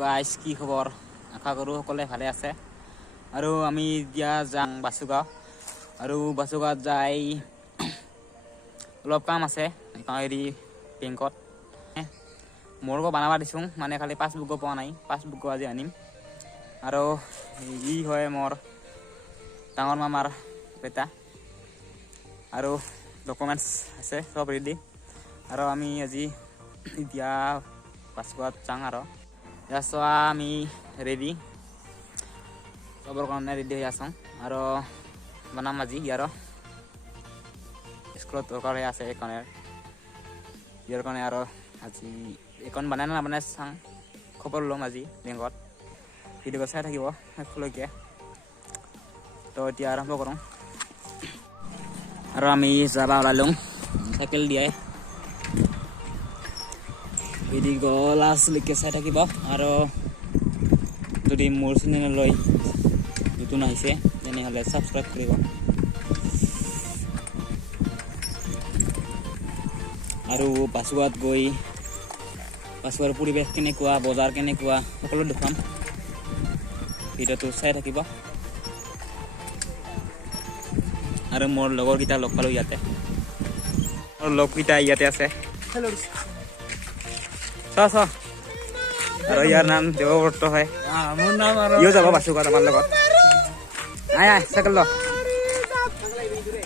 guys কি খবৰ আশা কৰো সকলে ভালে আছে আৰু আমি দিয়া যাং বাসুগাঁও আৰু বাসুগাঁৱত যাই অলপ কাম আছে হেৰি বেংকত মোৰগো বানাবা দিছোঁ মানে খালি পাছবুক পোৱা নাই পাছবুক আজি আনিম আৰু ই হয় মোৰ ডাঙৰ মামাৰ বেটা আৰু ডকুমেন্টছ আছে সব ৰেডি আৰু আমি আজি এতিয়া বাসুগাঁৱত যাং আৰু চোৱা আমি ৰেডি সবৰ কাৰণে ৰেডি হৈ আছোঁ আৰু বনাম আজি ইয়াৰ স্কুলত দৰকাৰ হৈ আছে এইকাৰণে ইয়াৰ কাৰণে আৰু আজি এইখন বনাই না নবনাই চাং খবৰ ল'ম আজি বেংকত ভিডিঅ' চাই থাকিব শেষলৈকে তো এতিয়া আৰম্ভ কৰোঁ আৰু আমি যাবা ওলালোঁ চাইকেল দিয়াই ভিডিঅ' লাষ্টলৈকে চাই থাকিব আৰু যদি মোৰ চেনেললৈ নতুন আহিছে তেনেহ'লে ছাবস্ক্ৰাইব কৰিব আৰু বাসুগাঁৱত গৈ বাসুগাঁৱৰ পৰিৱেশ কেনেকুৱা বজাৰ কেনেকুৱা সকলো দেখুৱাম ভিডিঅ'টো চাই থাকিব আৰু মোৰ লগৰকেইটা লগ পালোঁ ইয়াতে মোৰ লগকেইটা ইয়াতে আছে চ আৰু ইয়াৰ নাম দেৱব্ৰত হয় মোৰ নাম আৰু ইও যাব বাসুগাঁৱত আমাৰ লগত আয় চাইকেল ল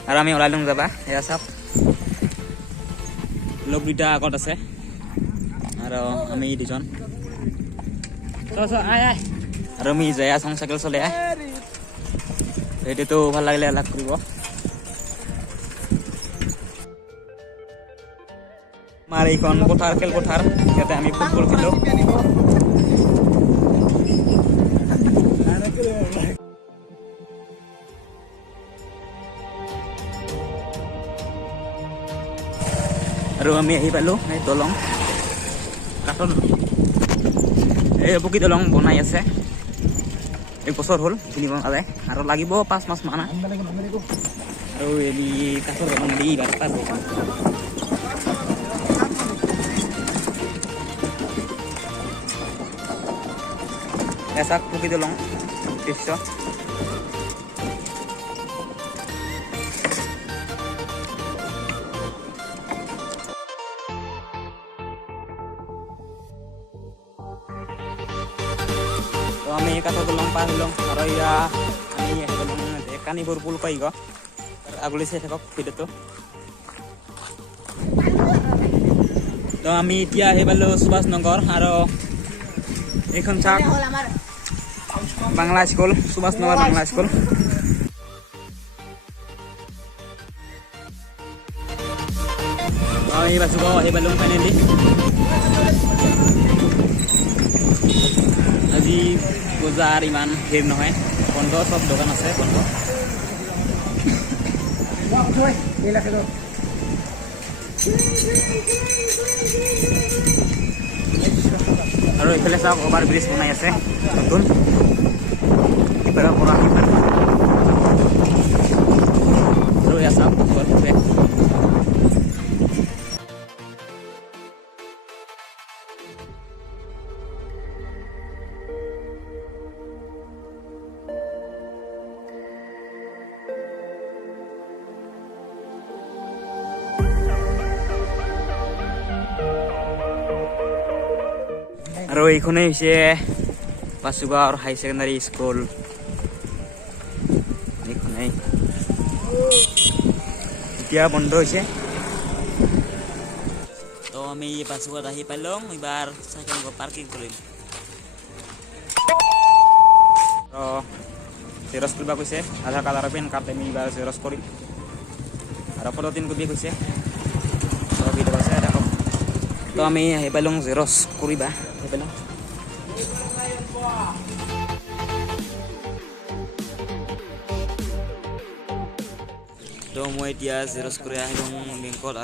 আৰু আমি ওলাই লওঁ যাবা এয়া চাওক লগকেইটা আগত আছে আৰু আমি দুজন আয় আৰু আমি যাই আছোঁ চাইকেল চলাই সেইটোতো ভাল লাগিলে লাভ কৰিব আমাৰ এইখন পথাৰ খেলপথাৰ ইয়াতে আমি ফুটবল খেলোঁ আৰু আমি আহি পালোঁ এই দলং কাঠৰ এই পকী দলং বনাই আছে এক বছৰ হ'ল কিনিব নালাগে আৰু লাগিব 5 মাহ মান আৰু এই কাঠৰ দলং দি ৰাস্তা এসাক পকী দলং দৃশ্য আমি কাঠৰ দলং পাৰ হ'লোঁ আৰু এয়া আমি কানিবোৰ পুল পাই গ'ল আগলৈ চাই থাকক ভিডিঅ'টো তো আমি এতিয়া আহি পালোঁ সুভাষ নগৰ আৰু এইখন চাওক বাংলা স্কুল সুভাষ নগৰ বাংলা স্কুল এই বাসুগাঁও আহি পালোঁ ফাইনেলি আজি বজাৰ ইমান ভিৰ নহয় বন্ধ সব দোকান আছে বন্ধ আৰু এইফালে চাওক অভাৰ ব্ৰিজ বনাই আছে নতুন ইপাৰৰ পৰা সিপাৰ আৰু এয়া চাওক আৰু এইখনেই হৈছে বাসুগাঁৱৰ হাই ছেকেণ্ডাৰী স্কুল এইখনেই এতিয়া বন্ধ হৈছে তো আমি বাসুগাঁৱত আহি পালোঁ এইবাৰ চাইকেল পাৰ্কিং কৰিম জেৰক্স কৰিব কৈছে আধাৰ কাৰ্ড আৰু পেন কাৰ্ড আমি এইবাৰ জেৰক্স কৰিম আৰু ফটো 3 কপি কৈছে ভিডিঅ' চাই থাকক তো আমি আহি পালোঁ জেৰক্স কৰিবা আহি পালোঁ তো মই এতিয়া জেৰক্স কৰি আহিলোঁ বেংকত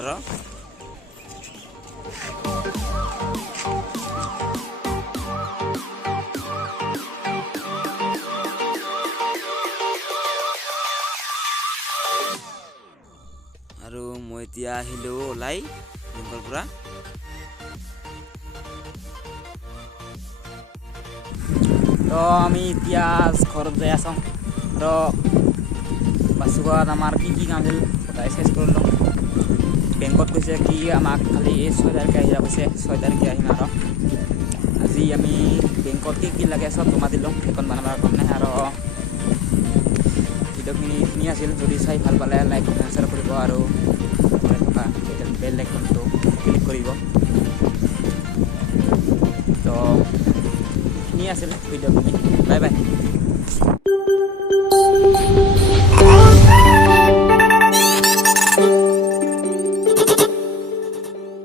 আৰু মই এতিয়া আহিলোঁ ওলাই বেংকৰ পৰা তো আমি এতিয়া ঘৰত যাই আছোঁ আৰু বাছুগাঁৱত আমাৰ কি কাম আছিল সদায় চেছ কৰি লওঁ বেংকত কৈছে কি আমাক খালি 6 তাৰিখে আহিব কৈছে 6 তাৰিখে আহিম আৰু আজি আমি বেংকত কি লাগে চব জমা দিলোঁ একাউণ্ট বনাবৰ কাৰণে আৰু ভিডিঅ'খিনি এইখিনি আছিল যদি চাই ভাল পালে লাইক শ্বেয়াৰ কৰিব আৰু থকা বেল আইকনটো ক্লিক কৰিব তো এইখিনি আছিল ভিডিঅ'খিনি বাই বাই